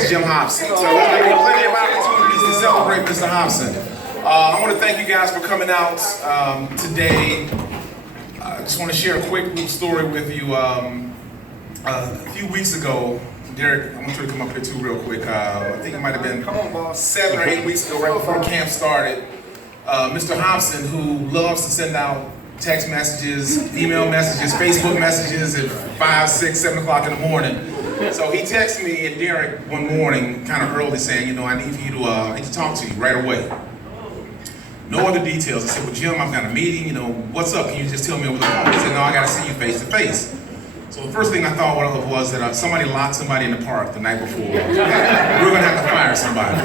It's Jim Hobson. So there's going to be plenty of opportunities to celebrate Mr. Hobson. I want to thank you guys for coming out today. I just want to share a quick little story with you. A few weeks ago, Derek, I want you to come up here too real quick. I think it might have been 7 or 8 weeks ago, right before camp started. Mr. Hobson, who loves to send out text messages, email messages, Facebook messages at 5, 6, 7 o'clock in the morning. So he texted me and Derek one morning, kind of early, saying, you know, I need to talk to you right away. No other details. I said, well, Jim, I've got a meeting, you know, what's up? Can you just tell me over the phone? He said, no, I got to see you face to face. So the first thing I thought of was that somebody locked somebody in the park the night before. We were going to have to fire somebody.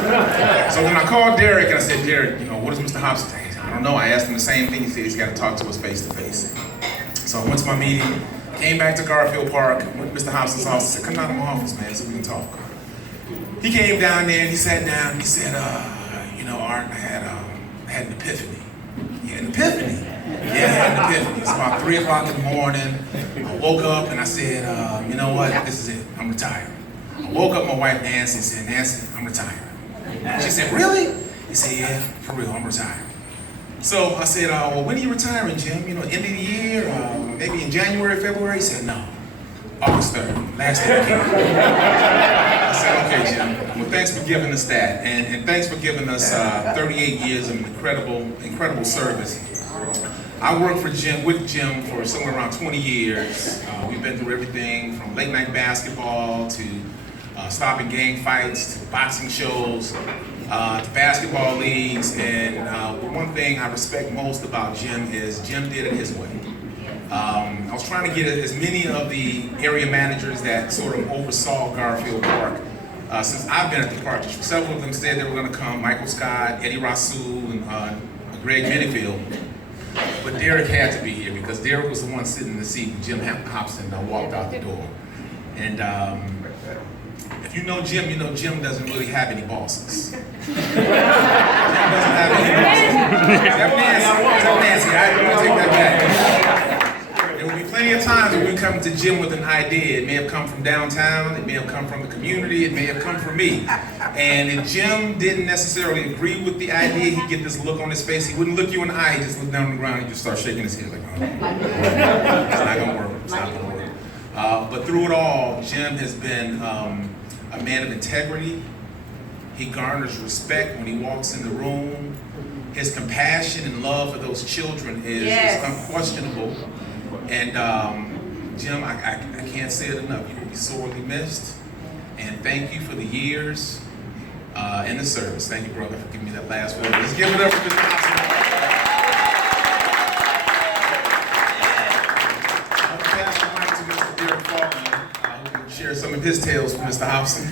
So when I called Derek and I said, Derek, you know, what does Mr. Hobson say? I don't know. I asked him the same thing. He said he's got to talk to us face to face. So I went to my meeting, came back to Garfield Park, went to Mr. Hobson's office, said, come down to my office, man, so we can talk. He came down there and he sat down and he said, you know, Art, I had an epiphany. Yeah, an epiphany. Yeah, I had an epiphany. It's about 3 o'clock in the morning. I woke up and I said, you know what, this is it, I'm retired. I woke up my wife Nancy and said, Nancy, I'm retired. She said, really? He said, yeah, for real, I'm retired. So I said, well, when are you retiring, Jim? You know, end of the year, maybe in January, February? He said, no, August 3rd, last day of camp. I said, okay, Jim, well, thanks for giving us that. And thanks for giving us 38 years of incredible service. I worked with Jim for somewhere around 20 years. We've been through everything from late night basketball to stopping gang fights to boxing shows to basketball leagues. And one thing I respect most about Jim is Jim did it his way. I was trying to get as many of the area managers that sort of oversaw Garfield Park. Since I've been at the park, several of them said they were going to come, Michael Scott, Eddie Rasul, and Greg Minifield. But Derek had to be here because Derek was the one sitting in the seat when Jim Hobson walked out the door. And if you know Jim doesn't really have any bosses. Jim doesn't have any bosses. Except Nancy, I don't want to take that back. There will be plenty of times when we come to Jim with an idea. It may have come from downtown, it may have come from the community, it may have come from me. And if Jim didn't necessarily agree with the idea, he'd get this look on his face. He wouldn't look you in the eye, he'd just look down on the ground and just start shaking his head like, oh, it's not gonna work, it's not gonna work. But through it all, Jim has been a man of integrity. He garners respect when he walks in the room. His compassion and love for those children is unquestionable. And Jim, I can't say it enough. You will be sorely missed. And thank you for the years and the service. Thank you, brother, for giving me that last word. Let's give it up for Mr. Hobson. I'm going to pass the mic to Mr. Derek Faulkner, who can share some of his tales with Mr. Hobson.